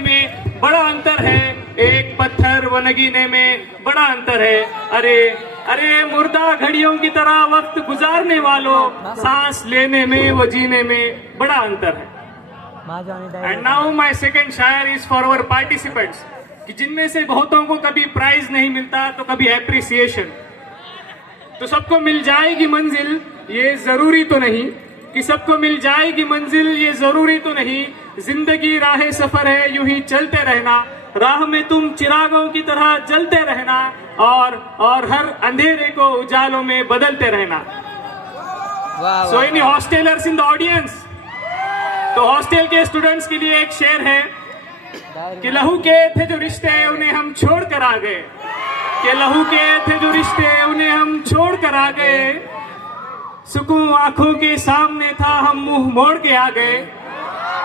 में बड़ा अंतर है, एक पत्थर व नगीने में बड़ा अंतर है। अरे अरे मुर्दा घड़ियों की तरह वक्त गुजारने वालों, सांस लेने में व जीने में बड़ा अंतर है। एंड नाउ माई सेकेंड शायर इज फॉर अवर पार्टिसिपेंट्स, कि जिनमें से बहुतों को कभी प्राइज नहीं मिलता तो कभी एप्रिसिएशन। तो सबको मिल जाएगी मंजिल, ये जरूरी तो नहीं कि सबको मिल जाएगी मंजिल, ये जरूरी तो नहीं। जिंदगी राह सफर है, यूं ही चलते रहना, राह में तुम चिरागों की तरह जलते रहना, और हर अंधेरे को उजालों में बदलते रहना। So any hostellers in the audience, तो हॉस्टल के स्टूडेंट्स के लिए एक शेर है कि लहू के थे जो रिश्ते उन्हें हम छोड़ कर आ गए, कि लहू के थे जो रिश्ते उन्हें हम छोड़ कर आ गए। सुकून आंखों के सामने था, हम मुंह मोड़ के आ गए,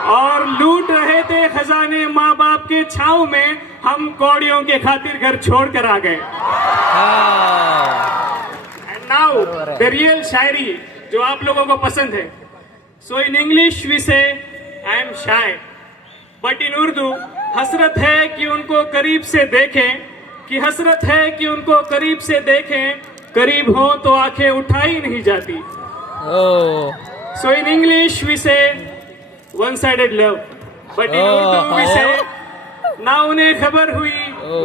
और लूट रहे थे खजाने माँ बाप के छांव में, हम कौड़ियों के खातिर घर छोड़ कर आ गए। एंड नाउ द रियल शायरी जो आप लोगों को पसंद है। सो in English we say I M shy, but in Urdu हसरत है कि उनको करीब से देखें, कि हसरत है कि उनको करीब से देखें, करीब हो तो आंखें उठाई नहीं जाती। So in English we say one sided love, but in Urdu we say ना उन्हें खबर हुई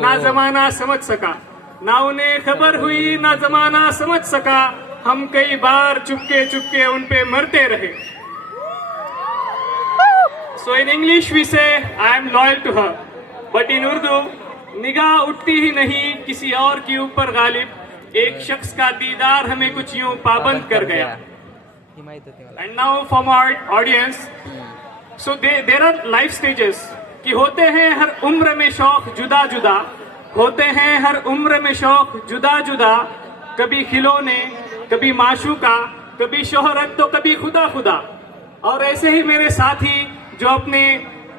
ना जमाना समझ सका, ना उन्हें खबर हुई ना जमाना समझ सका, हम कई बार चुपके चुपके उन पे मरते रहे। सो in English we say I am loyal to her, but in Urdu निगाह उठती ही नहीं किसी और के ऊपर गालिब, एक शख्स का दीदार हमें कुछ यूं पाबंद कर गया। And now for my audience, so there are life stages, कि होते हैं हर उम्र में शौक जुदा जुदा, होते हैं हर उम्र में शौक जुदा जुदा, कभी खिलौने कभी माशूका, कभी शोहरत तो कभी खुदा खुदा। और ऐसे ही मेरे साथी जो अपने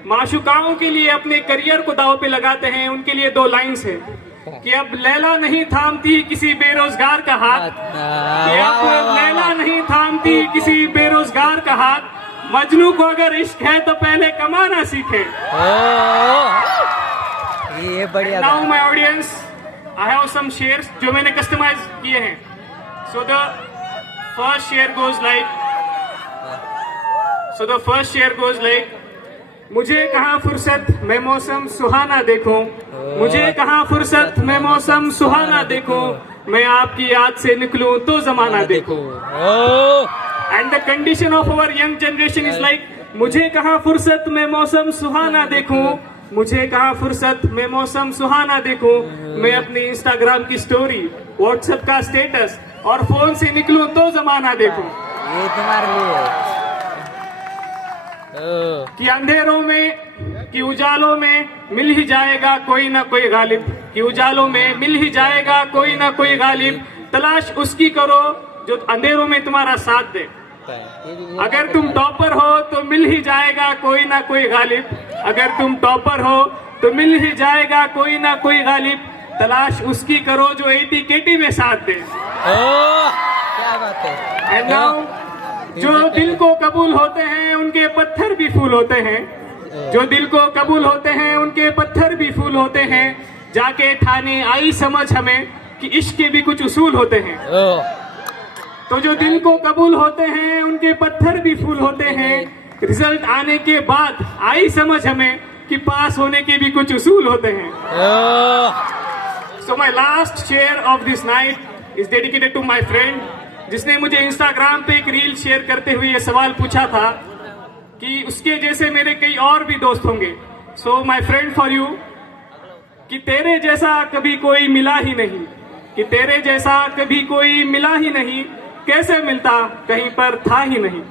माशूकाओं के लिए अपने करियर को दांव पे लगाते हैं, उनके लिए दो लाइन्स है कि अब लैला नहीं थामती किसी बेरोजगार का हाथ, कि अब लैला नहीं थामती किसी बेरोजगार का हाथ, मजनू को अगर इश्क है तो पहले कमाना सीखे। ये बढ़िया। Now my audience, I have some shares जो मैंने कस्टमाइज किए हैं। So the first share goes like, मुझे कहाँ फुर्सत मैं मौसम सुहाना देखूं, मुझे कहाँ फुर्सत मैं मौसम सुहाना देखूं, मैं आपकी याद से निकलूं तो जमाना देखूं। And the condition of our young generation is like, मुझे कहाँ फुर्सत मैं मौसम सुहाना देखूं, मुझे कहाँ फुर्सत मैं मौसम सुहाना देखूं, मैं अपनी इंस्टाग्राम की स्टोरी, व्हाट्सएप का स्टेटस और फोन से निकलूं तो जमाना देखूं। ये तुम्हारे लिए कि अंधेरों में कि उजालों में मिल ही जाएगा कोई ना कोई गालिब, कि उजालों में मिल ही जाएगा कोई ना कोई गालिब, तलाश उसकी करो जो अंधेरों में तुम्हारा साथ दे। अगर तुम टॉपर हो तो मिल ही जाएगा कोई ना कोई गालिब, अगर तुम टॉपर हो तो मिल ही जाएगा कोई ना कोई गालिब, तलाश उसकी करो जो एटीकेटी में साथ दे। क्या बात है। एंड नाउ जो दिल को कबूल होते हैं उनके पत्थर भी फूल होते हैं, जो दिल को कबूल होते हैं उनके पत्थर भी फूल होते हैं, जाके ठाने आई समझ हमें कि इश्क के भी कुछ उसूल होते हैं। तो जो दिल को कबूल होते हैं उनके पत्थर भी फूल होते हैं, रिजल्ट आने के बाद आई समझ हमें कि पास होने के भी कुछ उसूल होते हैं। So my last share of this night is dedicated to my friend, जिसने मुझे इंस्टाग्राम पे एक रील शेयर करते हुए ये सवाल पूछा था कि उसके जैसे मेरे कई और भी दोस्त होंगे। सो माई फ्रेंड फॉर यू, कि तेरे जैसा कभी कोई मिला ही नहीं, कि तेरे जैसा कभी कोई मिला ही नहीं, कैसे मिलता कहीं पर था ही नहीं,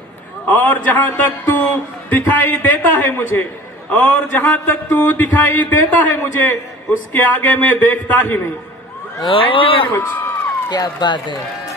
और जहां तक तू दिखाई देता है मुझे, और जहां तक तू दिखाई देता है मुझे, उसके आगे मैं देखता ही नहीं। Thank you very much. क्या बात है।